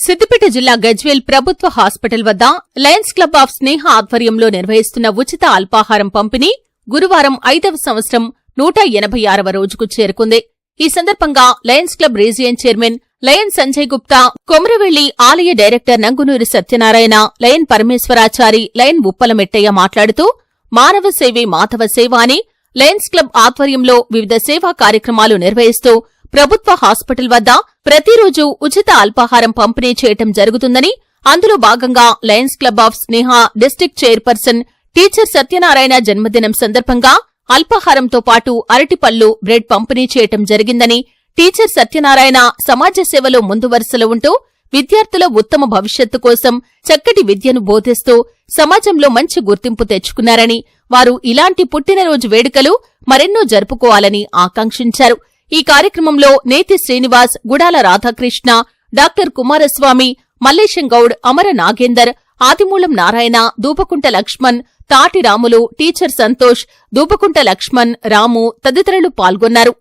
సిద్దిపేట జిల్లా గజ్వేల్ ప్రభుత్వ హాస్పిటల్ వద్ద లయన్స్ క్లబ్ ఆఫ్ స్నేహ ఆధ్వర్యంలో నిర్వహిస్తున్న ఉచిత అల్పాహారం పంపిణీ గురువారం ఐదవ సంవత్సరం నూట ఎనభై ఆరవ రోజుకు చేరుకుంది. ఈ సందర్భంగా Lions Club region chairman Lion Sanjay Gupta Komaravelli ఆలయ director Nangunuri Satyanarayana Lion Parameswarachari Lion Uppalamettaiah మాట్లాడుతూ మానవ సేవే మాధవ సేవ అని లయన్స్ క్లబ్ ఆధ్వర్యంలో వివిధ సేవా కార్యక్రమాలు నిర్వహిస్తూ ప్రభుత్వ హాస్పిటల్ వద్ద ప్రతిరోజు ఉచిత అల్పాహారం పంపిణీ చేయటం జరుగుతుందని అందులో భాగంగా Lions Club of Sneha district chairperson teacher Satyanarayana జన్మదినం సందర్భంగా అల్పాహారంతో పాటు అరటిపళ్ళు బ్రెడ్ పంపిణీ చేయటం జరిగిందని టీచర్ సత్యనారాయణ సమాజ సేవలో ముందు వరుసలో ఉంటూ విద్యార్థుల ఉత్తమ భవిష్యత్తు కోసం చక్కటి విద్యను బోధిస్తూ సమాజంలో మంచి గుర్తింపు తెచ్చుకున్నారని వారు ఇలాంటి పుట్టినరోజు వేడుకలు మరెన్నో జరుపుకోవాలని ఆకాంక్షించారు. ఈ కార్యక్రమంలో నేతి శ్రీనివాస్ గుడాల రాధాకృష్ణ డాక్టర్ కుమారస్వామి మల్లేశం గౌడ్ అమర నాగేందర్ ఆదిమూలం నారాయణ దూపకుంట లక్ష్మణ్ తాటి రాములు టీచర్ సంతోష్ దూపకుంట లక్ష్మణ్ రాము తదితరులు పాల్గొన్నారు.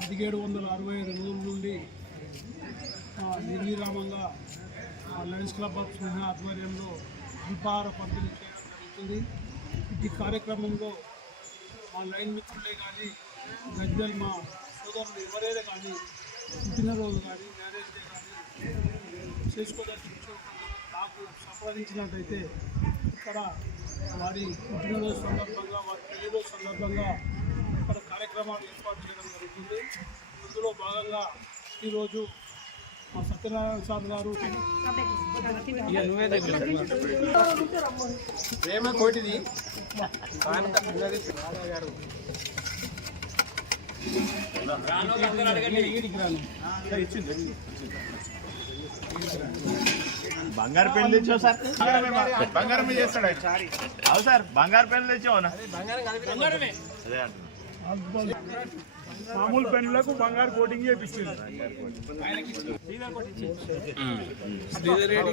పదిహేడు వందల అరవై నుండి నిర్విరామంగా లయన్స్ క్లబ్ ఆఫ్ స్నేహ ఆధ్వర్యంలో అల్పాహార పంపిణీ చేయడం జరుగుతుంది ఈ కార్యక్రమంలో మా లైన్ మిత్రులే కానీ గజ్వల్ మా సోదరులు ఎవరైనా కానీ పుట్టినరోజు కానీ మ్యారేజ్ డే కానీ చేసుకోదలుచుకుంటూ నాకు సంప్రదించినట్టయితే ఇక్కడ వారి పుట్టినరోజు సందర్భంగా వారి పెళ్ళిరోజు సందర్భంగా ఇక్కడ కార్యక్రమాలు ఏర్పాటు చేయడం జరుగుతుంది. ఇందులో భాగంగా ఈరోజు మా సత్యనారాయణ సార్ గారు. ప్రేమ కోటిది. బంగారు పెళ్ళి తెచ్చావు సార్. బంగారం మీద చేస్తాడు సార్ బంగారు పెళ్ళి తెచ్చావునా అదే అంటున్నా. మామూలు పెన్నులకు బంగారు కోటింగ్ చేపిస్తుంది శ్రీధర్ రెడ్డి.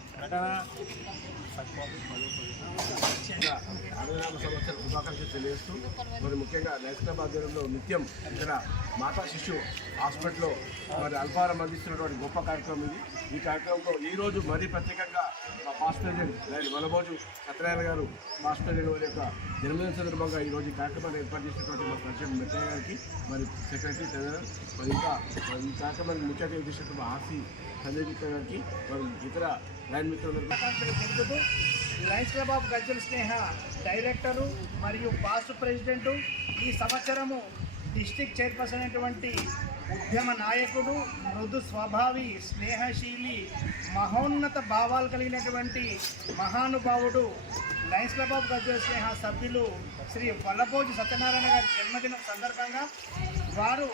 అరవై సంవత్సరం శుభాకాంక్షలు తెలియజేస్తూ మరి ముఖ్యంగా నేషనల్ ఆధ్వర్యంలో నిత్యం ఇక్కడ మాతా శిశు హాస్పిటల్లో మరి అల్పారం అందిస్తున్నటువంటి గొప్ప కార్యక్రమం ఇది. ఈ కార్యక్రమంలో ఈ రోజు మరీ ప్రత్యేకంగా మా పాస్ ప్రెసిడెంట్ వలబోజు సత్యనారాయణ గారు పాస్ ప్రెసిడెంట్ వారి యొక్క జన్మదిన సందర్భంగా ఈ రోజు ఈ కార్యక్రమాన్ని ఏర్పాటు చేసినటువంటి మా ప్రెసిడెంట్ మెట్టయ్య గారికి మరి సెక్రటరీ ట్రెజరర్ మరి ఇంకా మరి ఈ కార్యక్రమాన్ని ముఖ్యంగా అతిథి చేసినటువంటి ఆర్సీ సంజయ్ గారికి మరి ఇతర లైన్ మిత్రులందరికీ. Lions Club of Gajjal Sneha director మరియు పాస్ట్ ప్రెసిడెంటు. ఈ సంవత్సరము డిస్టిక్ చైర్పర్సన్ అయినటువంటి ఉద్యమ నాయకుడు మృదు స్వభావి స్నేహశీలి మహోన్నత భావాలు కలిగినటువంటి మహానుభావుడు Lions club of Gajjal Sneha సభ్యులు శ్రీ వల్లభోజు సత్యనారాయణ గారి జన్మదినం సందర్భంగా వారు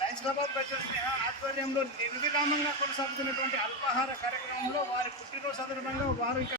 Lions club of Gajjal Sneha ఆధ్వర్యంలో నిర్విరామంగా కొనసాగుతున్నటువంటి అల్పాహార కార్యక్రమంలో వారి పుట్టినరోజు సందర్భంగా వారు ఇక్కడ